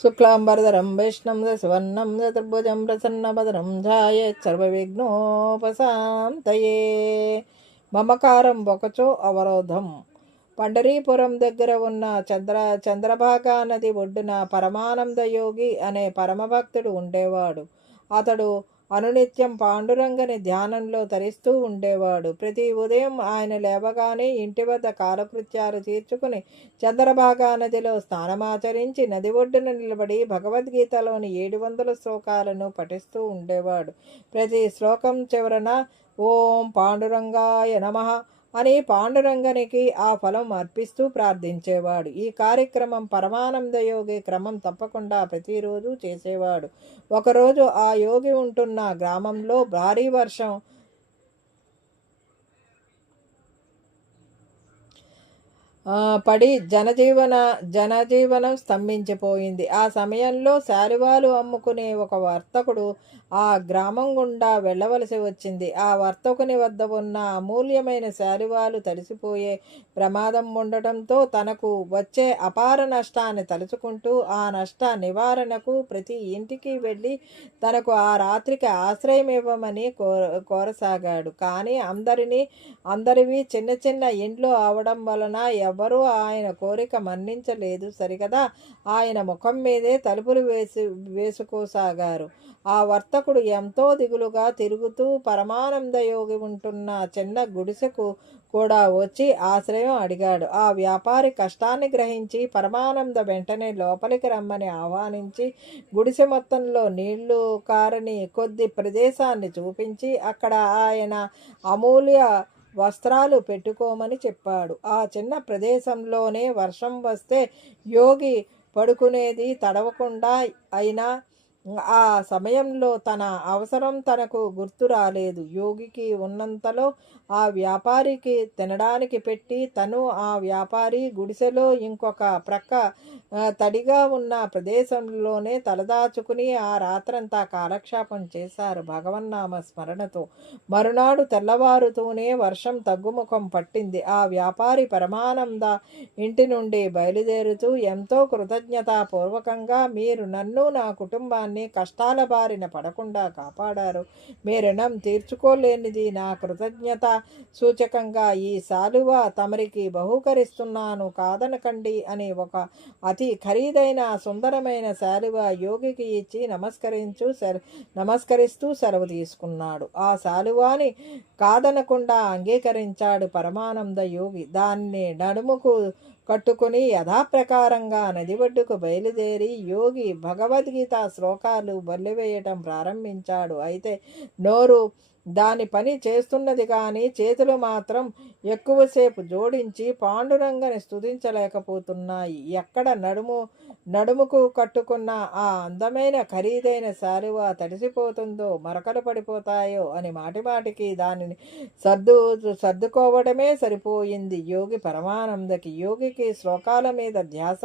శుక్లాంబరధరం వైష్ణం సువర్ణం చతుర్భుజం ప్రసన్నపదరం ఛాయేత్ సర్వవిఘ్నోపశాంతయే. మమకారం ఒకచో అవరోధం. పండరీపురం దగ్గర ఉన్న చంద్రభాగా నది ఒడ్డున పరమానంద యోగి అనే పరమభక్తుడు ఉండేవాడు. అతడు అనునిత్యం పాండురంగని ధ్యానంలో తరిస్తూ ఉండేవాడు. ప్రతి ఉదయం ఆయన లేవగానే ఇంటి వద్ద కాలకృత్యాలు తీర్చుకుని చంద్రభాగా నదిలో స్నానమాచరించి నది ఒడ్డున నిలబడి భగవద్గీతలోని 700 శ్లోకాలను పఠిస్తూ ఉండేవాడు. ప్రతి శ్లోకం చివరన ఓం పాండురంగాయ నమః అని పాండురంగనికి ఆ ఫలం అర్పిస్తూ ప్రార్థించేవాడు. ఈ కార్యక్రమం పరమానంద యోగి క్రమం తప్పకుండా ప్రతిరోజు చేసేవాడు. ఒకరోజు ఆ యోగి ఉంటున్న గ్రామంలో భారీ వర్షం పడి జనజీవనం స్తంభించిపోయింది. ఆ సమయంలో శాలువాలు అమ్ముకునే ఒక వర్తకుడు ఆ గ్రామం గుండా వెళ్ళవలసి వచ్చింది. ఆ వర్తకుని వద్ద ఉన్న అమూల్యమైన శాలువాలు తడిసిపోయే ప్రమాదం ఉండటంతో తనకు వచ్చే అపార నష్టాన్ని తలుచుకుంటూ ఆ నష్ట నివారణకు ప్రతి ఇంటికి వెళ్ళి తనకు ఆ రాత్రికి ఆశ్రయం ఇవ్వమని కోరసాగాడు. కానీ అందరివి చిన్న చిన్న ఇండ్లు అవడం వలన ఎవ్వరూ ఆయన కోరిక మన్నించలేదు సరికదా. ఆయన ముఖం మీదే తలుపులు వేసుకోసాగారు. ఆ వర్తకుడు ఎంతో దిగులుగా తిరుగుతూ పరమానంద యోగి ఉంటున్న చిన్న గుడిసెకు కూడా వచ్చి ఆశ్రయం అడిగాడు. ఆ వ్యాపారి కష్టాన్ని గ్రహించి పరమానంద వెంటనే లోపలికి రమ్మని ఆహ్వానించి గుడిసె మొత్తంలో నీళ్లు కారని కొద్ది ప్రదేశాన్ని చూపించి అక్కడ ఆయన అమూల్య వస్త్రాలు పెట్టుకోమని చెప్పాడు. ఆ చిన్న ప్రదేశంలోనే వర్షం వస్తే యోగి పడుకునేది తడవకుండా అయినా ఆ సమయంలో తన అవసరం తనకు గుర్తు రాలేదు. యోగికి ఉన్నంతలో ఆ వ్యాపారికి తినడానికి పెట్టి తను ఆ వ్యాపారి గుడిసెలో ఇంకొక ప్రక్క తడిగా ఉన్న ప్రదేశంలోనే తలదాచుకుని ఆ రాత్రంతా కాలక్షేపం చేశారు భగవన్నామ స్మరణతో. మరునాడు తెల్లవారుతూనే వర్షం తగ్గుముఖం పట్టింది. ఆ వ్యాపారి పరమానంద ఇంటి నుండి బయలుదేరుతూ ఎంతో కృతజ్ఞతాపూర్వకంగా మీరు నన్ను నా కుటుంబాన్ని కష్టాల బారిన పడకుండా కాపాడారు. మీ రుణం తీర్చుకోలేనిది. నా కృతజ్ఞత సూచకంగా ఈ శాలువ తమరికి బహూకరిస్తున్నాను, కాదనకండి అని ఒక అతి ఖరీదైన సుందరమైన శాలువ యోగికి ఇచ్చి నమస్కరిస్తూ సెలవు తీసుకున్నాడు. ఆ శాలువాని కాదనకుండా అంగీకరించాడు పరమానంద యోగి. దాన్ని నడుముకు కట్టుకుని యథాప్రకారంగా నది ఒడ్డుకు బయలుదేరి యోగి భగవద్గీత శ్లోకాలు బల్లివేయటం ప్రారంభించాడు. అయితే నోరు దాని పని చేస్తున్నది కానీ చేతులు మాత్రం ఎక్కువసేపు జోడించి పాండురంగని స్తుతించలేకపోతున్నాయి. ఎక్కడ నడుముకు కట్టుకున్న ఆ అందమైన ఖరీదైన శాలువ తడిసిపోతుందో, మరకలు పడిపోతాయో అని మాటిమాటికి దానిని సర్దుకోవడమే సరిపోయింది యోగి పరమానందకి. యోగికి శ్లోకాల మీద ధ్యాస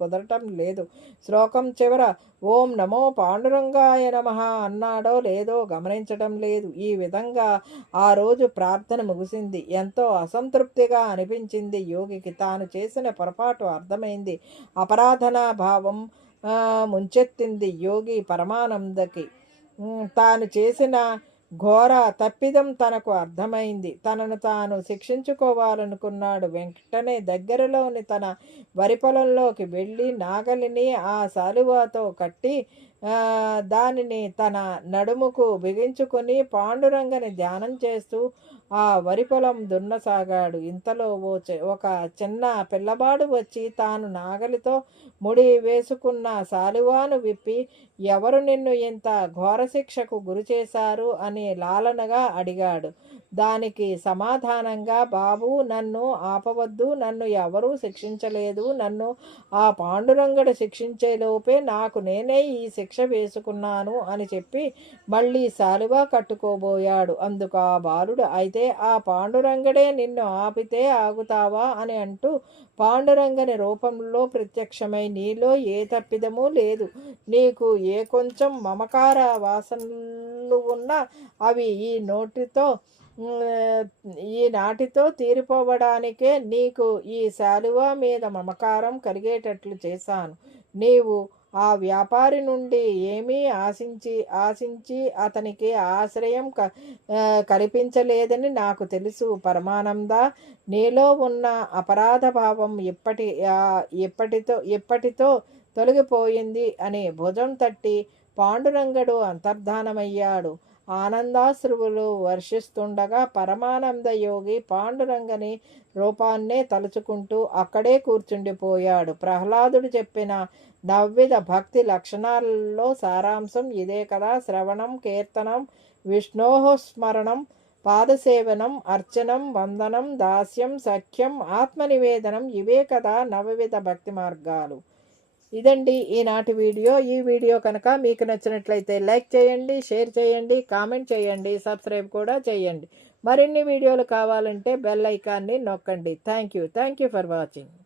కుదరటం లేదు. శ్లోకం చివర ఓం నమో పాండురంగాయ నమః అన్నాడో లేదో గమనించటం లేదు. ఈ విధంగా ఆ రోజు ప్రార్థన ముగిసింది. ఎంతో అసంతృప్తిగా అనిపించింది యోగికి. తాను చేసిన పొరపాటు అర్థమైంది. అపరాధనా భావం ముంచెత్తింది యోగి పరమానందకి. తాను చేసిన ఘోర తప్పిదం తనకు అర్థమైంది. తనను తాను శిక్షించుకోవాలనుకున్నాడు. వెంటనే దగ్గరలోని తన వరి పొలంలోకి వెళ్ళి నాగలిని ఆ శాలువాతో కట్టి దానిని తన నడుముకు బిగించుకొని పాండురంగని ధ్యానం చేస్తూ ఆ వరి పొలం దున్నసాగాడు. ఇంతలో ఒక చిన్న పిల్లవాడు వచ్చి తాను నాగలితో ముడి వేసుకున్న శాలువాను విప్పి ఎవరు నిన్ను ఇంత ఘోర శిక్షకు గురి చేశారు అని లాలనగా అడిగాడు. దానికి సమాధానంగా బాబు నన్ను ఆపవద్దు, నన్ను ఎవరూ శిక్షించలేదు, నన్ను ఆ పాండురంగడు శిక్షించేలోపే నాకు నేనే ఈ శిక్ష వేసుకున్నాను అని చెప్పి మళ్ళీ శాలువా కట్టుకోబోయాడు. అందుకు ఆ బాలుడు అయితే ఆ పాండురంగడే నిన్ను ఆపితే ఆగుతావా అని అంటూ పాండురంగని రూపంలో ప్రత్యక్షమై నీలో ఏ తప్పిదమూ లేదు, నీకు ఏ కొంచెం మమకార వాసనలు ఉన్నా అవి ఈ నాటితో తీరిపోవడానికే నీకు ఈ శాలువా మీద మమకారం కలిగేటట్లు చేశాను. నీవు ఆ వ్యాపారి నుండి ఏమీ ఆశించి అతనికి ఆశ్రయం కల్పించలేదని నాకు తెలుసు. పరమానంద, నీలో ఉన్న అపరాధ భావం ఎప్పటితో తొలగిపోయింది అని భుజం తట్టి పాండురంగడు అంతర్ధానమయ్యాడు. ఆనందాశ్రువులు వర్షిస్తుండగా పరమానంద యోగి పాండురంగని రూపాన్నే తలుచుకుంటూ అక్కడే కూర్చుండిపోయాడు. ప్రహ్లాదుడు చెప్పిన నవ్విధ భక్తి లక్షణాలలో సారాంశం ఇదే కదా. శ్రవణం, కీర్తనం, విష్ణోః స్మరణం, పాదసేవనం, అర్చనం, వందనం, దాస్యం, సఖ్యం, ఆత్మనివేదనం, ఇవే కదా నవవిధ భక్తి మార్గాలు. ఇదండి ఈనాటి వీడియో. ఈ వీడియో కనుక మీకు నచ్చినట్లయితే లైక్ చేయండి, షేర్ చేయండి, కామెంట్ చేయండి, సబ్స్క్రైబ్ కూడా చేయండి. మరిన్ని వీడియోలు కావాలంటే బెల్ ఐకాన్ని నొక్కండి. Thank you for watching.